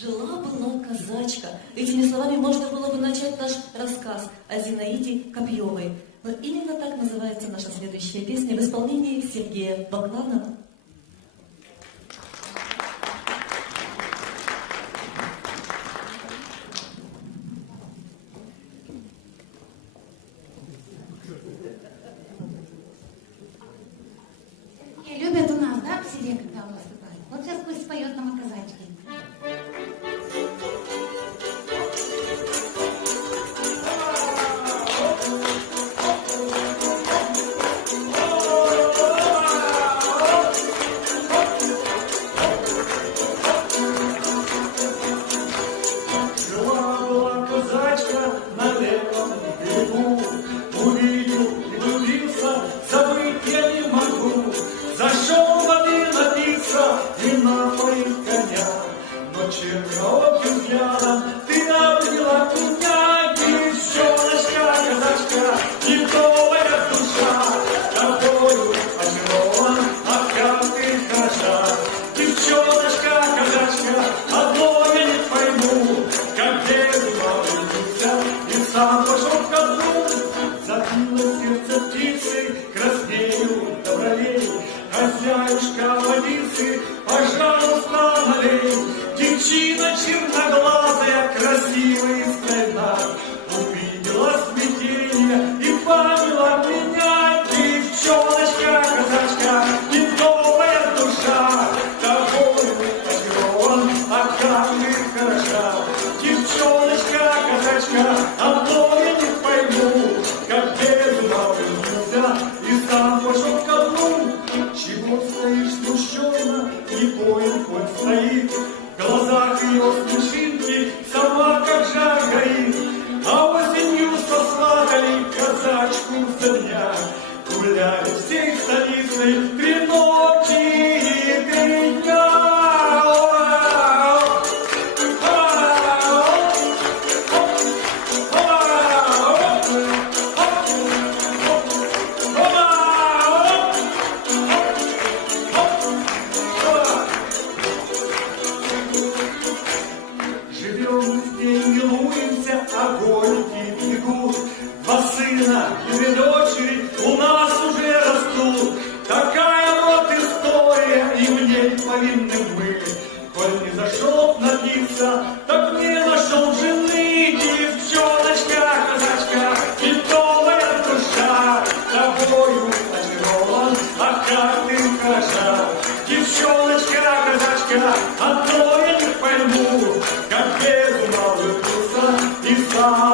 Жила-была казачка. Этими словами можно было бы начать наш рассказ о Зинаиде Копьевой. Но именно так называется наша следующая песня в исполнении Сергея Бакланова. И любят у нас, да, в селе, когда он выступает. Вот сейчас пусть споет нам о казачке. Черноким взглядом ты обняла меня, девчоночка, казачка, ледовая душа, тобою очарован, а как ты хороша. Девчоночка, казачка, одно я не пойму, как дерево влюбился и сам пошел ко дну. Забило сердце птицы, краснею до бровей, хозяюшка водицы, пожалуйста, налей. Девчина черноглазая, красивая и стройна, увидела смятение и поняла меня. Девчоночка, казачка, ледовая душа, тобою очарован, а как ты хороша. Девчоночка, казачка, одно я не пойму, как безумно влюбился и сам пошел ко дну. Чего стоишь смущенно, не понял, хоть стоит. В глазах ее смешинки сама как жар горит, а осенью сосватали казачку за дня. Гуляли всей столицей 3 ночи и 3 дня. Огоньки бегут, 2 сына и 2 дочери у нас уже растут. Такая вот история, и в ней повинны мы. Коль не зашел напиться, так не нашел жены. Девчоночка, казачка, ледовая душа, тобою очарован, а как ты хороша. Девчоночка, казачка, одно я не пойму, как безумно влюбился и сам